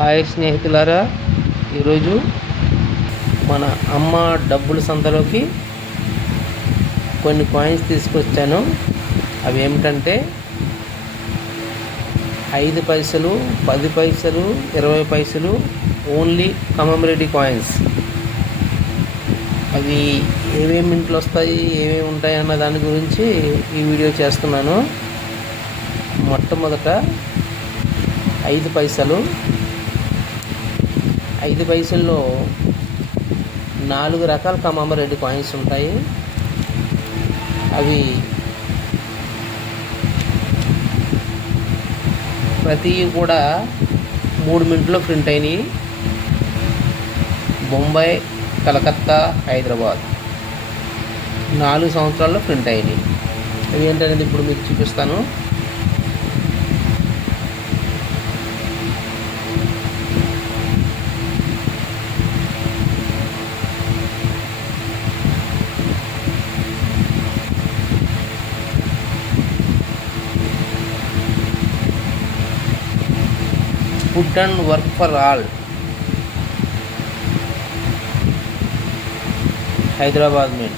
హాయ్ స్నేహితులారా, ఈరోజు మన అమ్మ డబ్బుల సంతలోకి కొన్ని కాయిన్స్ తీసుకొచ్చాను. అవి ఏమిటంటే 5 పైసలు, 10 పైసలు, 20 పైసలు ఓన్లీ కమమరేటివ్ కాయిన్స్. అవి ఏమేమి ఇంట్లో వస్తాయి, ఏమేమి ఉంటాయి అన్న దాని గురించి ఈ వీడియో చేస్తున్నాను. మొట్టమొదట 5 పైసలు. 5 పైసల్లో 4 రకాల కమమరేటివ్ కాయిన్స్ ఉంటాయి. అవి ప్రతి కూడా 3 మినిట్లో ప్రింట్ అయినాయి. బొంబాయి, కలకత్తా, హైదరాబాద్ 4 సంవత్సరాల్లో ప్రింట్ అయినాయి. అవి ఏంటనేది ఇప్పుడు మీకు చూపిస్తాను. Food and work for all, Hyderabad में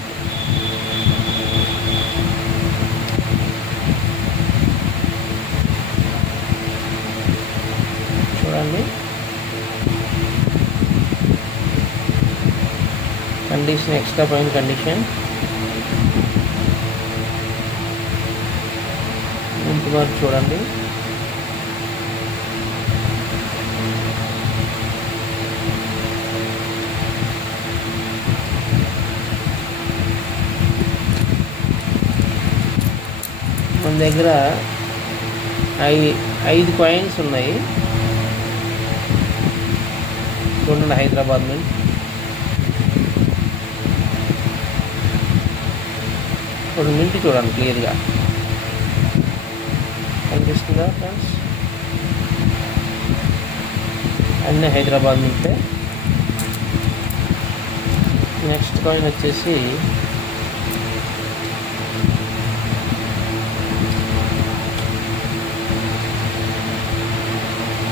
చూడండి. Condition extra fine condition. ఇంతవరకు చూడండి. మన దగ్గర 5 కాయిన్స్ ఉన్నాయి. చూడండి, హైదరాబాద్ में ఒక మింటి చూడండి, క్లియర్గా కనిపిస్తుందా ఫ్రెండ్స్? అన్నీ హైదరాబాద్ నుంచే. నెక్స్ట్ కాయిన్ వచ్చేసి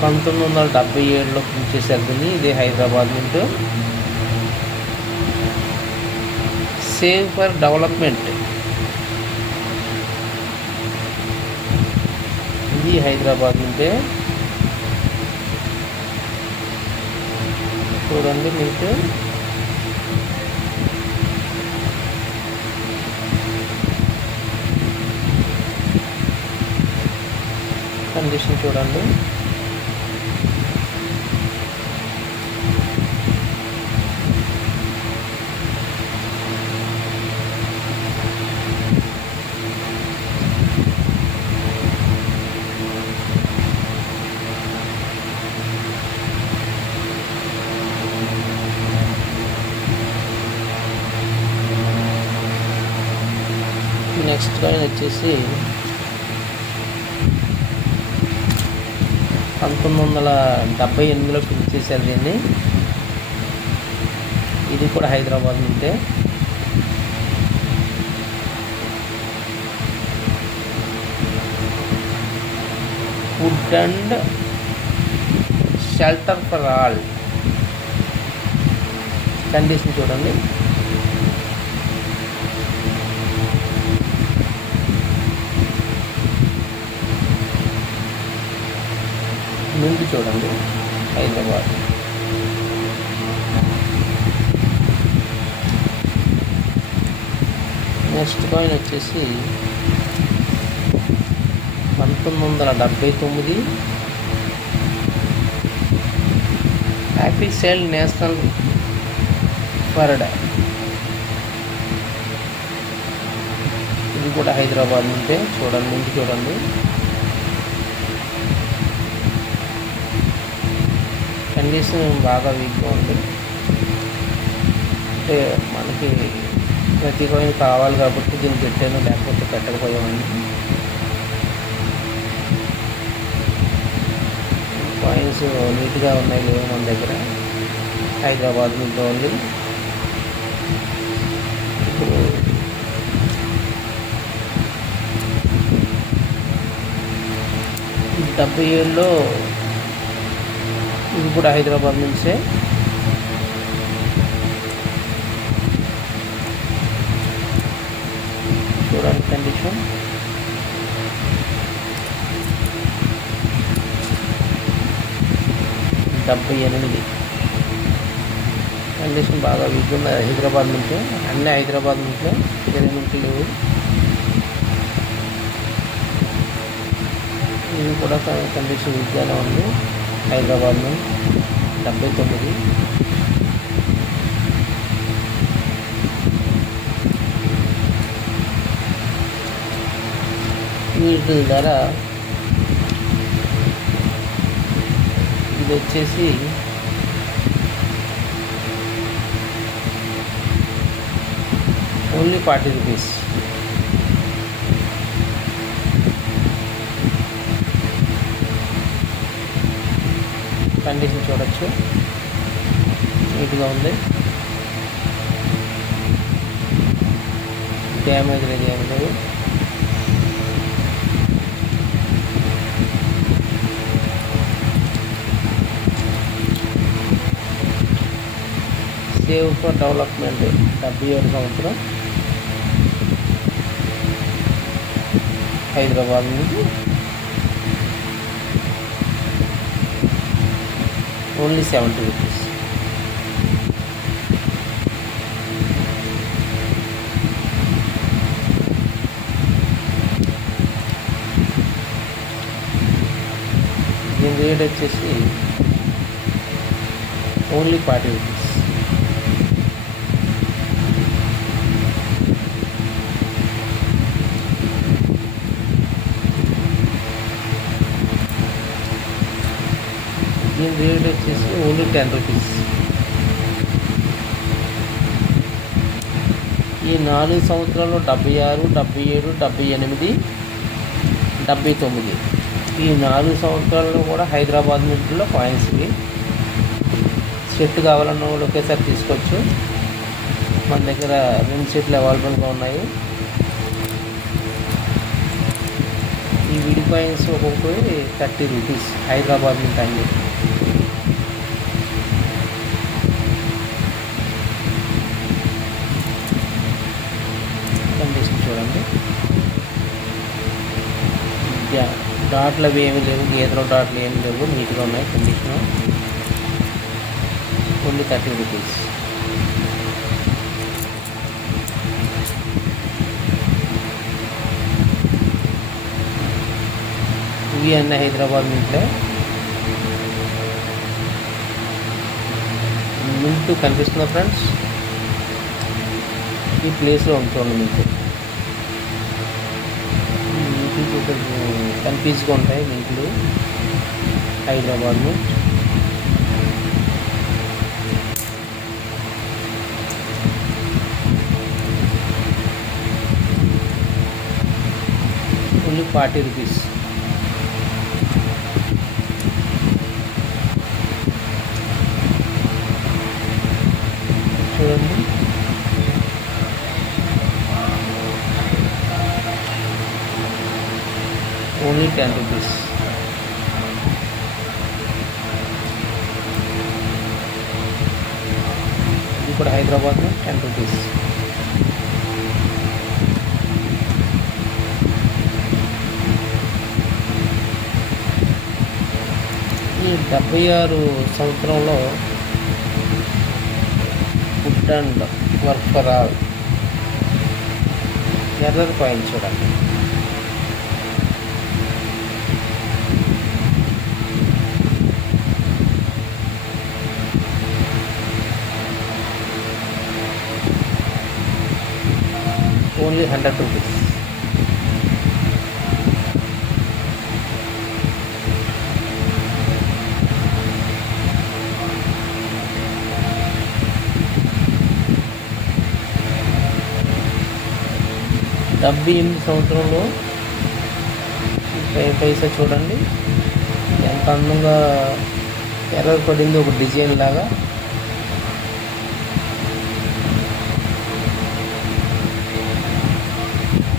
1977లో ప్రింట్ చేశారు దీన్ని. ఇది హైదరాబాద్ నుంచి. సేవ్ ఫర్ డెవలప్మెంట్, ఇది హైదరాబాద్ నుంచే. చూడండి మీకు కండిషన్ చూడండి. నెక్స్ట్ కాయిన్ వచ్చేసి 1978లో ప్రింట్ చేశారు దీన్ని. ఇది కూడా హైదరాబాద్ నుండే. Food and shelter for all, condition చూడండి. ముందు చూడండి, హైదరాబాద్. నెక్స్ట్ కాయిన్ వచ్చేసి 1979 హ్యాపీ సేల్ నేషనల్ ఫర్డ్, ఇది కూడా హైదరాబాద్ నుంచే. చూడండి, ముందు చూడండి. కండిషన్ బాగా వీక్గా ఉంది. అంటే మనకి ప్రతి కాయిన్ కావాలి కాబట్టి దీన్ని పెట్టాను, లేకపోతే పెట్టకపోయామండి. కాయిన్స్ నీట్గా ఉన్నాయి, లేవు మన దగ్గర. హైదరాబాద్ నుంచి ఓన్లీ. ఇప్పుడు 77లో ఇది కూడా హైదరాబాద్ నుంచే. చూడండి కండిషన్. డెబ్బై 78 కండిషన్ బాగా వీక్ ఉంది. హైదరాబాద్ నుంచే, అన్నీ హైదరాబాద్ నుంచే, వేరే నుంచి లేవు. ఇది కూడా కండిషన్ వీక్గానే ఉంది. హైదరాబాద్ నుంచి 79. వీటి ధర ఇది వచ్చేసి ఓన్లీ 40 రూపీస్. కండిషన్ చూడొచ్చు, నీట్గా ఉంది, డ్యామేజ్ లేదు, ఏమి లేదు. సేవ్ ఫర్ డెవలప్మెంట్ 77 సంవత్సరం, హైదరాబాద్ నుంచి. ఓన్లీ 70 రూపీస్. దీని రేట్ వచ్చేసి ఓన్లీ 40 రూపీస్. దీని రేట్ వచ్చేసి ఓన్లీ 10 రూపీస్. ఈ 4 సంవత్సరాల్లో 76, 77, 78, 79 ఈ 4 సంవత్సరాల్లో కూడా హైదరాబాద్ మింట్లో కాయిన్స్కి సెట్ కావాలన్న వాళ్ళు ఒకేసారి తీసుకోవచ్చు. మన దగ్గర 2 సెట్లు అవైలబుల్గా ఉన్నాయి. ఈ విడి కాయిన్స్ ఒక్కొక్కటి 30 రూపీస్ హైదరాబాద్ నుంచి అండి. కండిషన్ చూడండి, డాట్లు అవి ఏమి లేవు, గీతలో డాట్లు ఏమి లేవు, నీట్గా ఉన్నాయి. Condition only 30 rupees. ఇవి అన్నీ హైదరాబాద్ మింట్లో. మింట్ కనిపిస్తుందా ఫ్రెండ్స్? ఈ ప్లేస్లో ఉంటుంది మింట్. కన్ఫ్యూజ్గా ఉంటాయి మింట్లు హైదరాబాద్ మింట్. Only 40 rupees. చూడండి, ఓన్లీ 10 రూపీస్. ఇది కూడా హైదరాబాద్లో 10 రూపీస్. ఈ 76 సంవత్సరంలో food and work for all error coin చూడండి. Only 100 rupees. డెబ్బై 78 సంవత్సరంలో పైసా చూడండి ఎంత అందంగా ఎర్రర్ పడింది, ఒక డిజైన్ లాగా.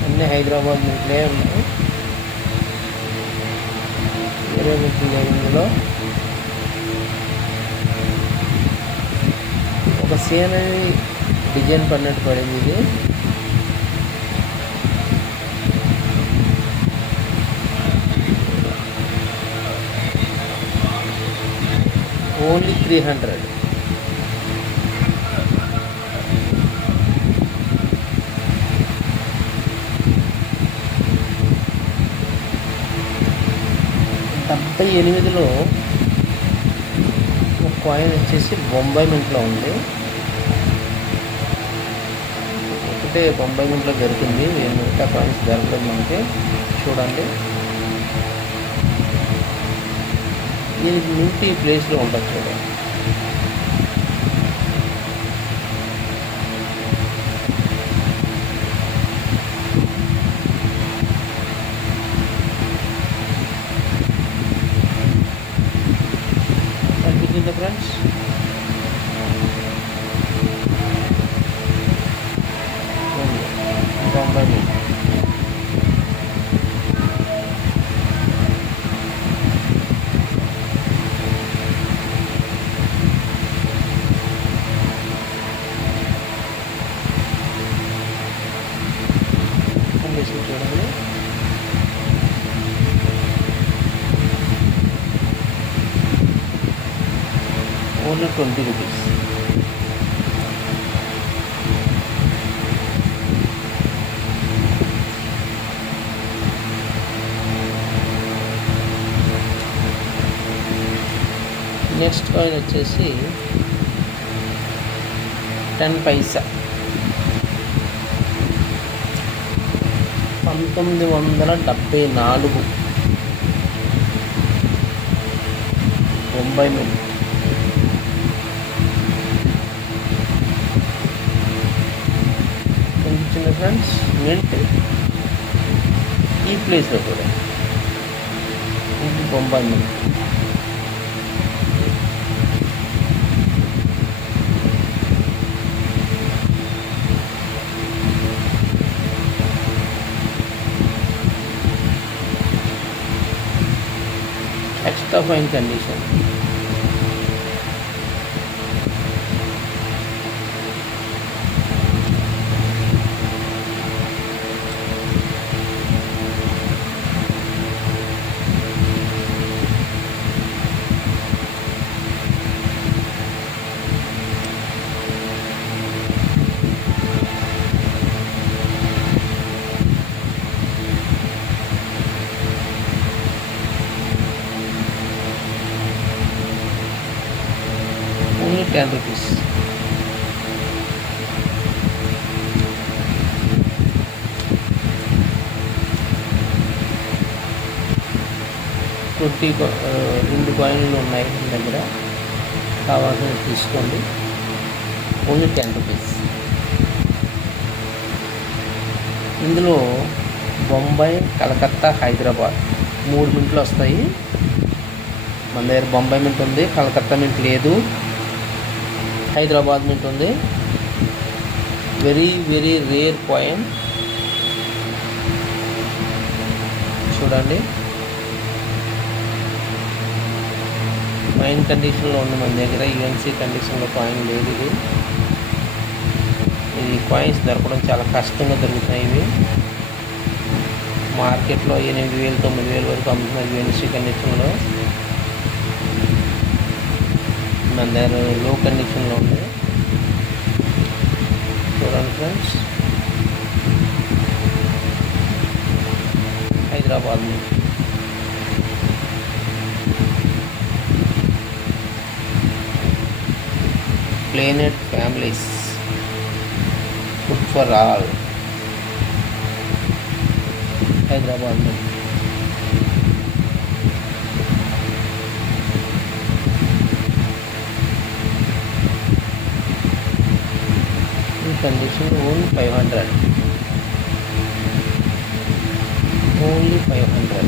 అన్నీ హైదరాబాద్ మింట్లే ఉన్నాయి, వేరే మింట్లు లేవు ఇందులో. ఎస్సీ అనేది డిజైన్ పడినట్టు పడింది ఇది. ఓన్లీ 300. డెబ్బై ఎనిమిదిలో ఒక కాయిన్ వచ్చేసి బొంబాయి మింట్లో ఉంది. ఒకటే బొంబాయి మింట్లో దొరికింది, మిగతా కాయిన్స్ దొరకలేదు మనకి. చూడండి, ఇది మింట్ ఈ ప్లేస్లో ఉంటుంది చూడండి. కనిపించిందా ఫ్రెండ్స్? బొంబాయి మింట్. చూడండి, ఓన్లీ 20 రూపీస్. నెక్స్ట్ కాయిన్ వచ్చేసి 10 పైసా. 1974 బొంబాయి మింట్. కనిపించింది ఫ్రెండ్స్? మింట్ ఈ ప్లేస్లో కూడా ఇది Bombay mint. extra fine condition. Only 10 rupees. రెండు కాయిన్లు ఉన్నాయి మన దగ్గర, కావాల్సిన తీసుకోండి. ఓన్లీ 10 రూపీస్. ఇందులో బొంబాయి, కలకత్తా, హైదరాబాద్ 3 మింట్లు వస్తాయి. మన దగ్గర బొంబాయి మింట్ ఉంది, కలకత్తా మింట్ లేదు, హైదరాబాద్ మింట్ ఉంది. Very very rare coin. చూడండి, ఫైన్ కండిషన్లో ఉంది మన దగ్గర. యూఎన్సీ కండిషన్లో కాయిన్ లేదు ఇది. ఇది కాయిన్స్ దొరకడం చాలా కష్టంగా దొరుకుతాయి. ఇవి మార్కెట్లో 8,000 9,000 వరకు అమ్ముతున్నారు యూఎన్సీ కండిషన్లో. మన దగ్గర లో కండిషన్లో ఉంది. చూడండి ఫ్రెండ్స్, హైదరాబాద్ నుంచి planned families, food for all, Hyderabad నుంచి. ఈ condition only 500. Only 500.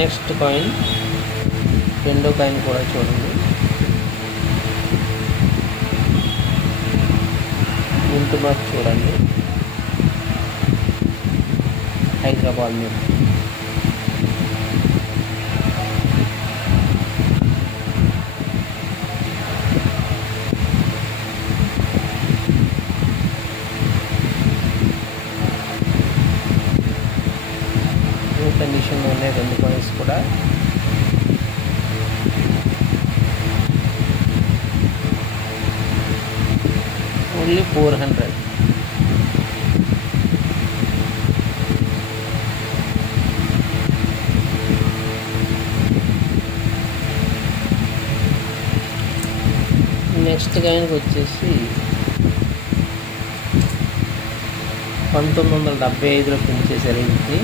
Next coin, రెండో కాయిన్ కూడా చూడండి. మింట్ మార్క్ చూడండి, హైదరాబాద్ మింట్. ఓన్లీ 400. నెక్స్ట్ కాయిన్కి వచ్చేసి 1975లో ప్రింట్ చేశారు. ఇది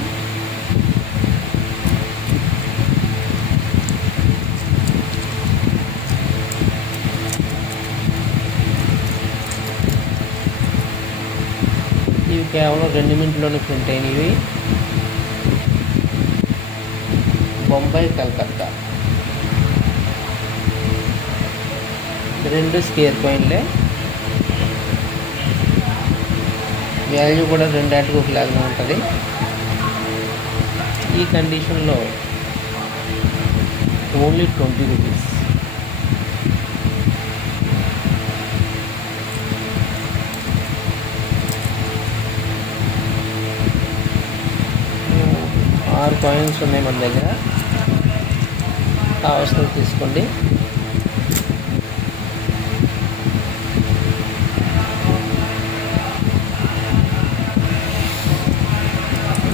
ఇవి కేవలం 2 మినిట్లోనే ప్రింట్ అయినవి. బొంబాయి కలకత్తా 2 స్క్వేర్ కాయిన్లే. వాల్యూ కూడా 2 ఆటికి ఒకలాగానే ఉంటుంది. ఈ కండిషన్లో ఓన్లీ 20 రూపీస్. ఆరు కాయిన్స్ ఉన్నాయి మన దగ్గర, కావాల్సినవి తీసుకోండి.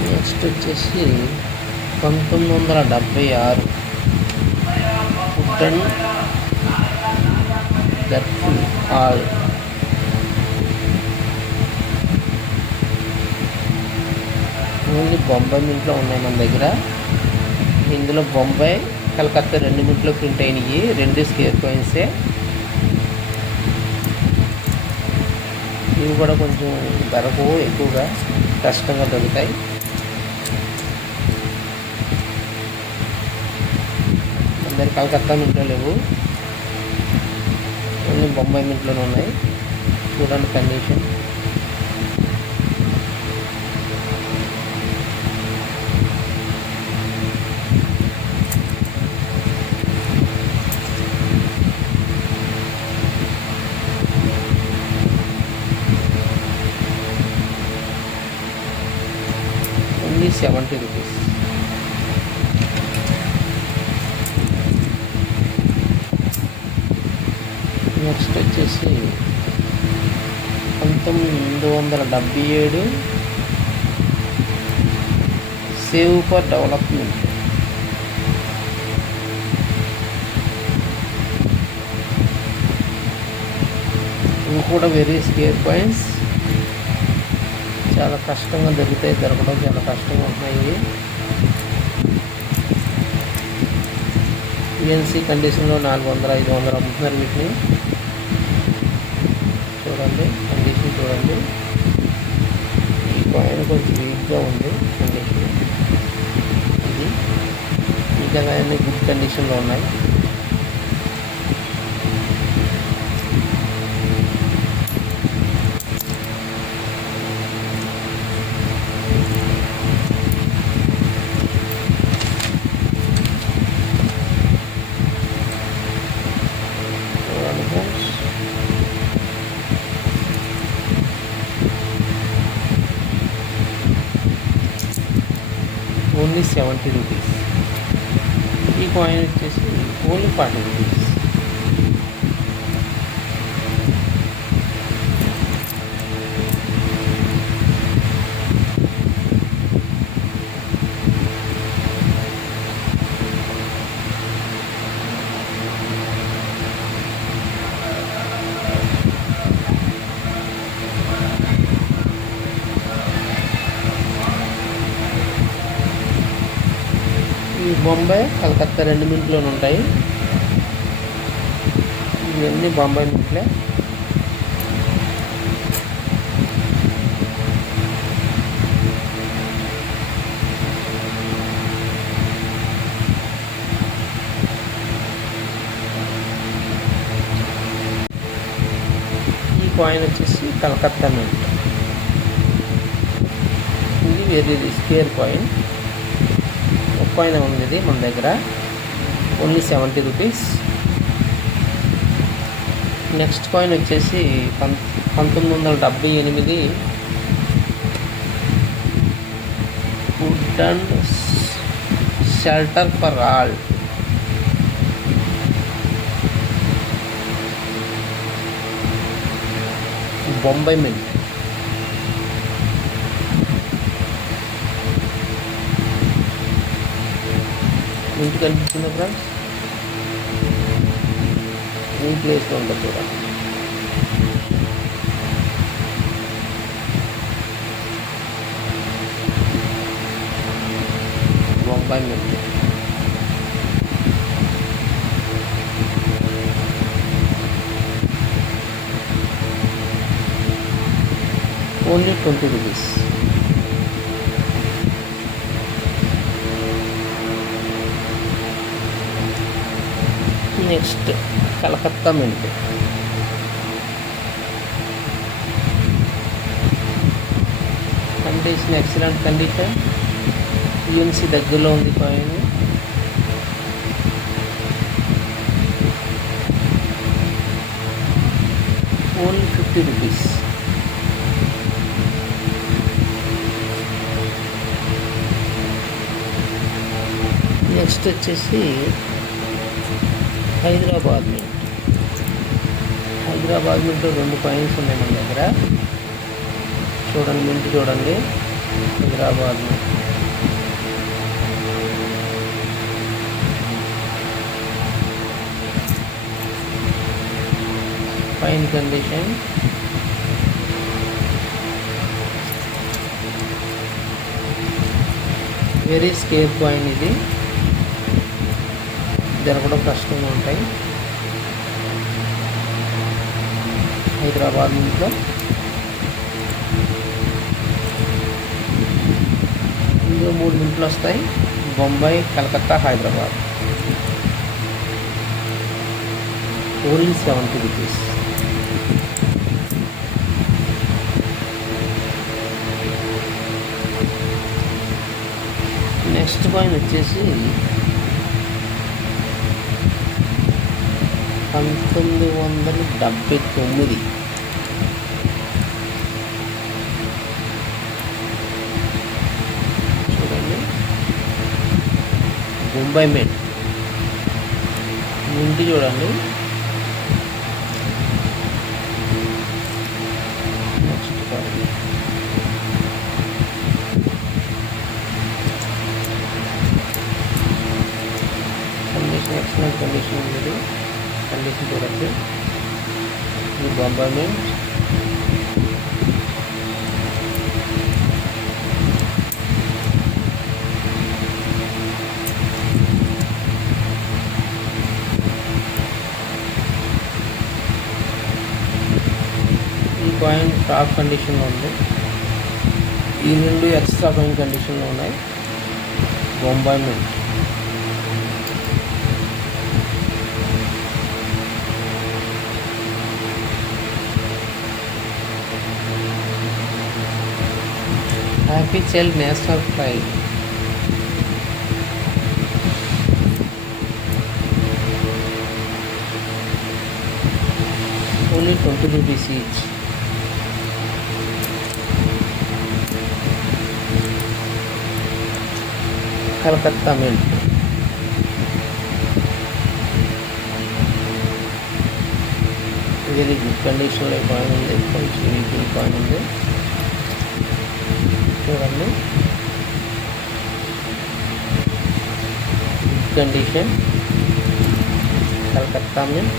నెక్స్ట్ వచ్చేసి 1976 వుడెన్ దర్ఫుల్ హాల్. ఓన్లీ బొంబాయి మింట్లో ఉన్నాయి మన దగ్గర. ఇందులో బొంబాయి కలకత్తా 2 మినిట్లో ప్రింట్ అయినాయి. 2 స్క్వేర్ కాయిన్సే. ఇవి కూడా కొంచెం ధరకు ఎక్కువగా కష్టంగా దొరుకుతాయి. అందరు కలకత్తా మింట్లో లేవు, ఓన్లీ బొంబాయి మింట్లోనే ఉన్నాయి. చూడండి కండిషన్. Only 70 rupees. నెక్స్ట్ వచ్చేసి 1977 సేవ్ ఫర్ డెవలప్మెంట్. ఇవి కూడా వెరీ స్క్వేర్ కాయిన్స్. చాలా కష్టంగా దొరుకుతాయి, దొరకడం చాలా కష్టంగా ఉంటున్నాయి. యూఎన్సీ కండిషన్లో 400, 500 అమ్ముతున్నారు వీటిని. చూడండి కండిషన్ చూడండి. ఈ కాయిన్ కొంచెం వీక్గా ఉంది కండిషన్. ఇది మిగతా అన్నీ గుడ్ కండిషన్లో ఉన్నాయి. ఓన్లీ 70 రూపీస్. ఈ కాయిన్ వచ్చేసి ఓన్లీ 40 రూపీస్. ఈ బొంబాయి కలకత్తా 2 మినిట్లోనే ఉంటాయి. ఇవన్నీ బొంబాయి మింట్లే. ఈ కాయిన్ వచ్చేసి కలకత్తా మింట్. ఇది వెరీ స్క్వేర్ కాయిన్. ఒక కాయిన్ ఉంది ఇది మన దగ్గర. ఓన్లీ 70 రూపీస్. నెక్స్ట్ కాయిన్ వచ్చేసి 1978 food and shelter for all. Bombay mint, mint కనిపిస్తుంది ఫ్రెండ్స్, ఈ ప్లేస్లో ఉంటుంది చూడండి. Bombay mint only 20 rupees. Next Calcutta mint, condition excellent condition, UNC దగ్గరలో ఉంది కాయిన్. Only 50 rupees. నెక్స్ట్ వచ్చేసి Hyderabad mint. Hyderabad mint 2 coins ఉన్నాయి మన దగ్గర. చూడండి మింట్ చూడండి, Hyderabad mint. Fine condition, very scarce coin. ఇది దొరకడం కష్టంగా ఉంటాయి హైదరాబాద్ మింట్లో. ఇందులో 3 మింట్లు వస్తాయి, బొంబాయి, కలకత్తా, హైదరాబాద్. ఓన్లీ 70 రూపీస్. నెక్స్ట్ కాయిన్ వచ్చేసి 1979. చూడండి బొంబాయి మింట్, మింట్ చూడండి. Next coin condition excellent condition ఉంది. కండిషన్ చూడండి, ఇది బొంబాయి మింట్. ఈ కాయిన్ టాప్ కండిషన్లో ఉంది. ఈ 2 ఎక్స్ట్రా కాయిన్ కండిషన్లో ఉన్నాయి. Bombay mint. Happy child national flight. Only 20 rupees each. Calcutta mint. Very good కండిషన్లో కాయిన్ ఉంది, కొంచెం వీటిల్ కాయిన్ ఉంది. చూడండి good condition, Calcutta mint.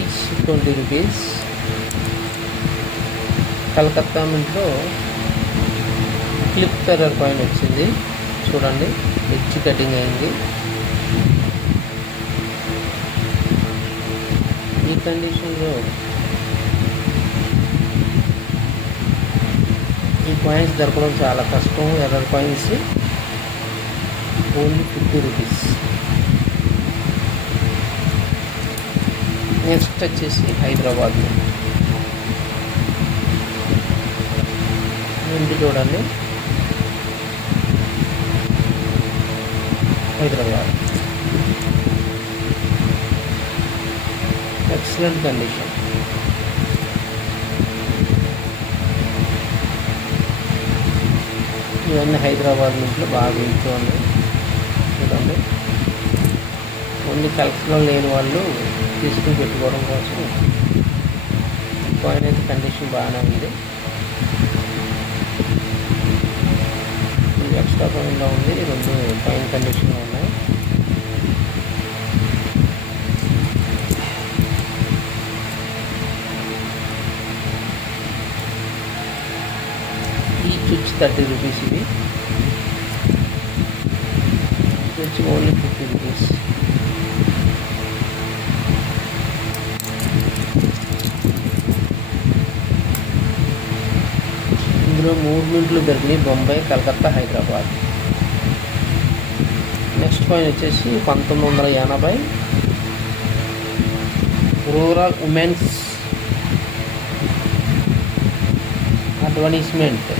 Each 20 రూపీస్. కలకత్తా మింట్లో క్లిప్ పెర్రర్ కాయిన్ వచ్చింది చూడండి, హెచ్ కటింగ్ అయింది. ఈ కండిషన్లో ఈ కాయిన్స్ దొరకడం చాలా కష్టం, error coins. Only 50 rupees. Next వచ్చేసి హైదరాబాద్ మింట్ చూడండి, హైదరాబాద్. Excellent condition. ఇవన్నీ హైదరాబాద్ మింట్లో బాగా ఇంట్లో ఉన్నాయి చూడండి. ఓన్లీ కలెక్షన్లో లేని వాళ్ళు తీసుకుని పెట్టుకోవడం కోసం కాయిన్ అయితే కండిషన్ బాగానే ఉంది. ఇది ఎక్స్ట్రా కాయిన్లో ఉంది, రెండు ఫైన్ కండిషన్లో ఉన్నాయి. ఈచ్ వచ్చి 30 రూపీస్. ఇది వచ్చి ఓన్లీ 50 రూపీస్. ఇందులో 3 మింట్లు దొరికినాయి, బొంబాయి, కలకత్తా, హైదరాబాద్. నెక్స్ట్ కాయిన్ వచ్చేసి 1980 rural women's advertisement.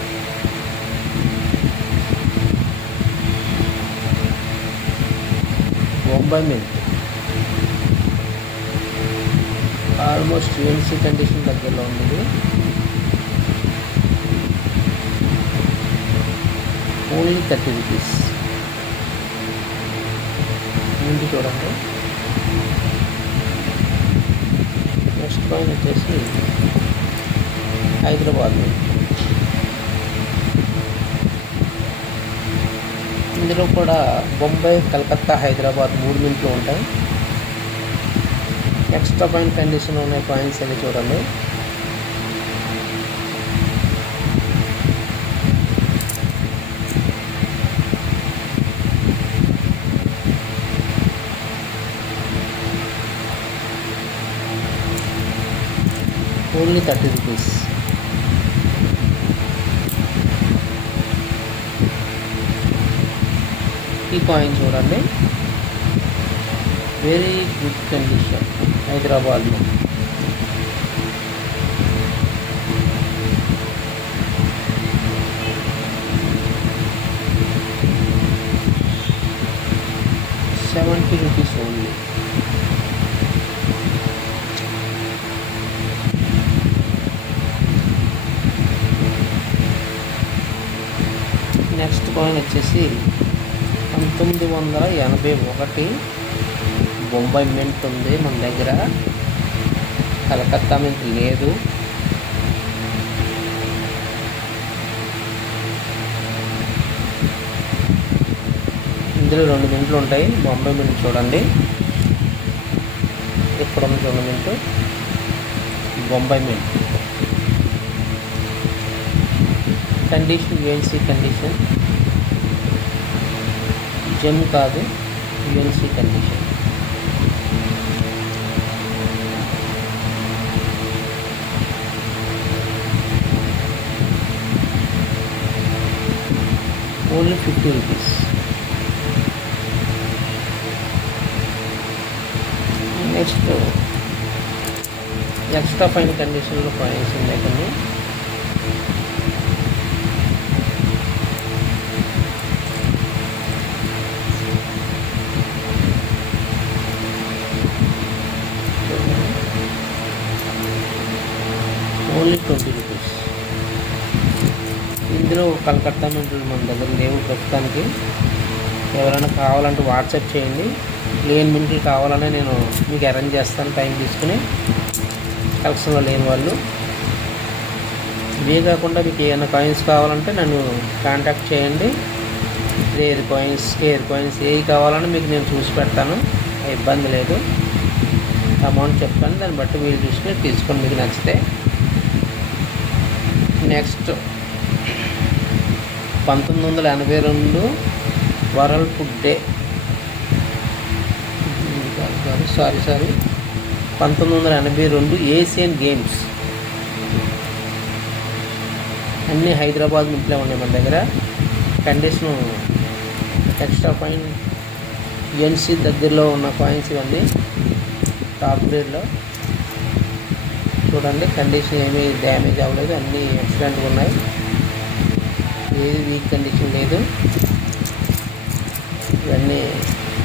Bombay mint almost UNC condition దగ్గరలో ఉంది. Only 30 rupees. ముందు చూడండి. నెక్స్ట్ కాయిన్ వచ్చేసి హైదరాబాద్. ఇందులో కూడా బొంబాయి, కలకత్తా, హైదరాబాద్ 3 మింట్లు ఉంటాయి. ఎక్స్ట్రా కాయిన్ కండిషన్ ఉన్న కాయిన్స్ అన్ని చూడండి. ఓన్లీ 30 రూపీస్. ఈ కాయిన్ చూడండి, వెరీ గుడ్ కండిషన్, హైదరాబాద్లో. ₹70 ఓన్లీ. నెక్స్ట్ కాయిన్ వచ్చేసి 1981 బొంబాయి మింట్ ఉంది మన దగ్గర, కలకత్తా మింట్ లేదు. ఇందులో 2 మింట్లు ఉంటాయి. బొంబాయి మింట్ చూడండి, ఇక్కడ ఉంది 2 mint, Bombay mint. Condition UNC condition, gem కాదు, UNC condition. Only 50 rupees. Next extra fine కండిషన్లో కాయిన్స్ ఉన్నాయి కొన్ని. Only 20 rupees. ఇందులో కలకత్తా మింట్లు మన దగ్గర లేవు ప్రస్తుతానికి. ఎవరైనా కావాలంటే వాట్సాప్ చేయండి. లేని మింట్లు కావాలని నేను మీకు అరేంజ్ చేస్తాను టైం తీసుకుని. కలెక్షన్లో లేని వాళ్ళు. ఇవే కాకుండా మీకు ఏమైనా కాయిన్స్ కావాలంటే నన్ను కాంటాక్ట్ చేయండి. రేర్ కాయిన్స్, కేర్ కాయిన్స్ ఏవి కావాలని మీకు నేను చూసి పెడతాను, ఇబ్బంది లేదు. అమౌంట్ చెప్తాను, దాన్ని బట్టి మీరు చూసుకుని తీసుకొని మీకు నచ్చితే. నెక్స్ట్ 1982 world food day, sorry 1982 Asian games. అన్నీ హైదరాబాద్ ఇంట్లో ఉన్నాయి మన దగ్గర. కండిషను ఎక్స్ట్రా ఫైన్ యూఎన్సీ దగ్గరలో ఉన్న కాయిన్స్ ఇవన్నీ టాప్ గ్రేడ్లో. చూడండి, కండిషన్ ఏమీ డ్యామేజ్ అవ్వలేదు, అన్నీ ఎక్సలెంట్గా ఉన్నాయి, ఏది వీక్ కండిషన్ లేదు. ఇవన్నీ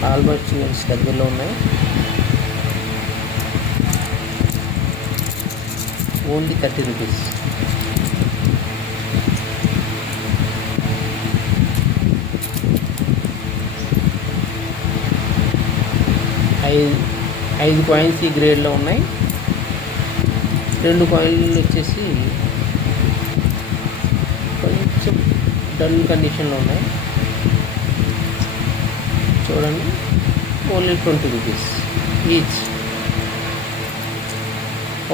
ఆల్మోస్ట్ యూఎన్సీ దగ్గరలో ఉన్నాయి. ఓన్లీ 30 రూపీస్. ఐదు కాయిన్స్ ఈ గ్రేడ్లో ఉన్నాయి. 2 కాయిన్లు వచ్చేసి కొంచెం డల్ కండిషన్లో ఉన్నాయి చూడండి. ఓన్లీ 20 రూపీస్ ఈచ్,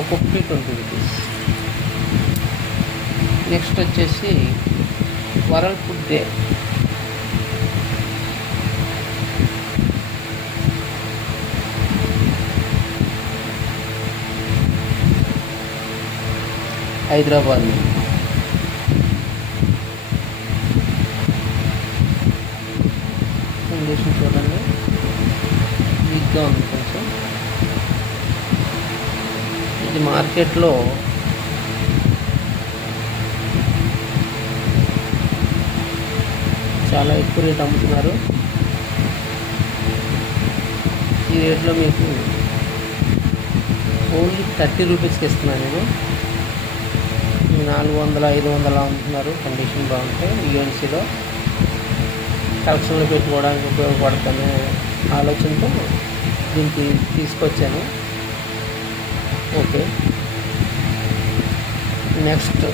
ఒక్కొక్కటి 20 రూపీస్. నెక్స్ట్ వచ్చేసి వరల్డ్ ఫుడ్ డే. హైదరాబాద్ కండిషన్ చూడండి, వీక్గా ఉంది కొంచెం. ఇది మార్కెట్లో చాలా ఎక్కువ రేట్ అమ్ముతున్నారు. ఈ రేట్లో మీకు ఓన్లీ 30 రూపీస్కి ఇస్తున్నాను నేను. 400, 500 అమ్ముతున్నారు. కండిషన్ బాగుంటాయి. యూఎన్సీలో కలెక్షన్లో పెట్టుకోవడానికి ఉపయోగపడుతున్న ఆలోచనతో దీనికి తీసుకొచ్చాను. ఓకే, నెక్స్ట్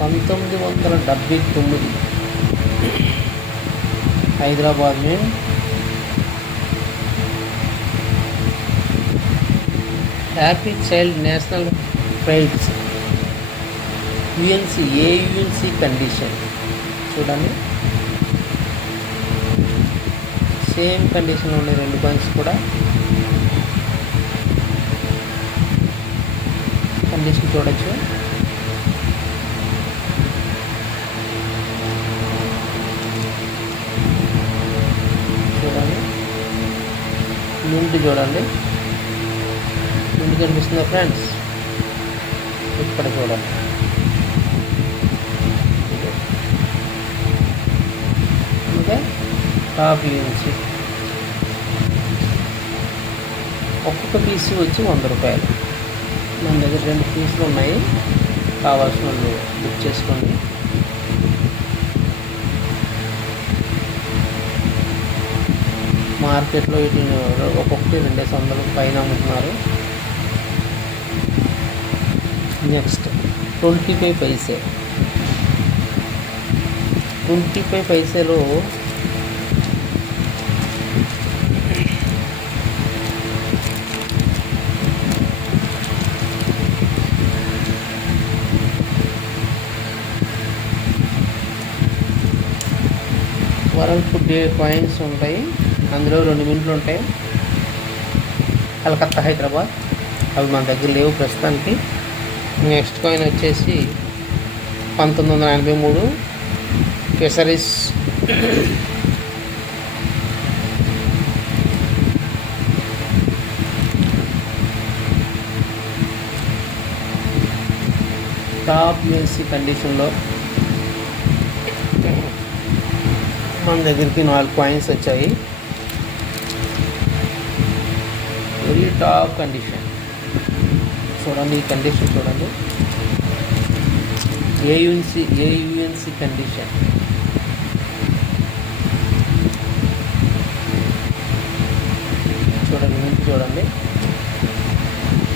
$1979 हैदराबाद में happy child national prides UNC UNC condition చూడండి. సేమ్ కండిషన్లో ఉన్నాయి 2 కాయిన్స్ కూడా. కండిషన్ చూడొచ్చు. చూడండి, ముందు చూడండి, ముందు కనిపిస్తుందా ఫ్రెండ్స్? ఇక్కడ చూడండి. ఇంకా టాప్ యూనిట్స్ ఒక్కొక్క పీస్ వచ్చి 100 రూపాయలు. మన దగ్గర 2 పీసులు ఉన్నాయి. కావాల్సిన వాళ్ళు బుక్ చేసుకోండి. మార్కెట్లో వీటిని ఒక్కొక్కటి 200 పైన అమ్ముతున్నారు. నెక్స్ట్ 25 పైసే. 25 పైసలో వరల్డ్ ఫుడ్ డే కాయిన్స్ ఉంటాయి. అందులో 2 మింట్లు ఉంటాయి. కలకత్తా, హైదరాబాద్. అవి మన దగ్గర లేవు ప్రస్తుతానికి. నెక్స్ట్ కాయిన్ వచ్చేసి 1983 ఫిషరీస్. టాప్ యూఎన్సీ కండిషన్లో మన దగ్గరికి 4 కాయిన్స్ వచ్చాయి. వెరీ టాప్ కండిషన్ చూడండి. ఈ కండిషన్ చూడండి. ఏయుఎన్సి కండిషన్ చూడండి. ముందు చూడండి,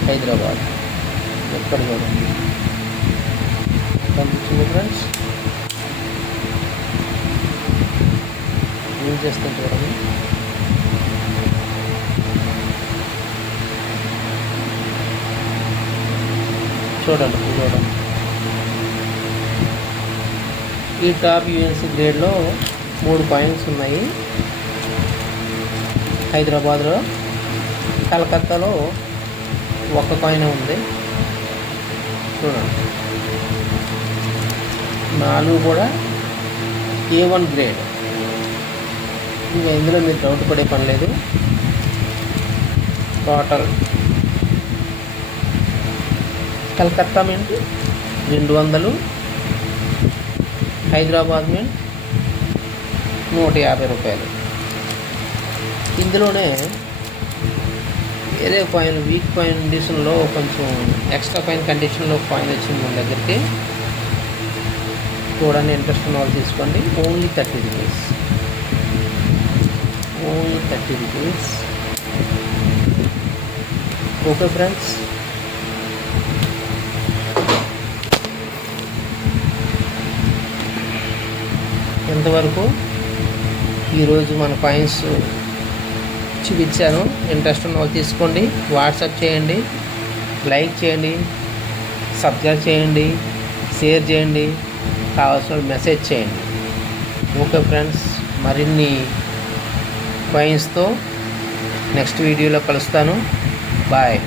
హైదరాబాద్. ఎక్కడ చూడండి కనిపించింది ఫ్రెండ్స్? యూజ్ చేసుకొని చూడండి. చూడండి. ఈ టాప్ యూఎన్సీ గ్రేడ్లో 3 కాయిన్స్ ఉన్నాయి. హైదరాబాద్లో, కలకత్తాలో 1 కాయిన్ ఉంది. చూడండి, 4 కూడా A1 గ్రేడ్. ఇంకా ఇందులో మీరు డౌట్ పడే పని లేదు. టోటల్ కలకత్తా మింట్ 200, హైదరాబాద్ మింట్ 150 రూపాయలు. ఇందులోనే వేరే కాయిన్, వీక్ కాయిన్ కండిషన్లో కొంచెం ఎక్స్ట్రా కాయిన్ కండిషన్లో కాయిన్ వచ్చింది మన దగ్గరికి. చూడండి, ఇంట్రెస్ట్ ఉన్న వాళ్ళు తీసుకోండి. ఓన్లీ 30 rupees, only 30 rupees. Okay friends, ఎంతవరకు ఈరోజు మన కాయిన్స్ చూపించాను. ఇంట్రెస్ట్ ఉన్న వాళ్ళు తీసుకోండి, వాట్సాప్ చేయండి, లైక్ చేయండి, సబ్స్క్రైబ్ చేయండి, షేర్ చేయండి, కావాల్సిన మెసేజ్ చేయండి. ఓకే ఫ్రెండ్స్, మరిన్ని కాయిన్స్తో నెక్స్ట్ వీడియోలో కలుస్తాను. బాయ్.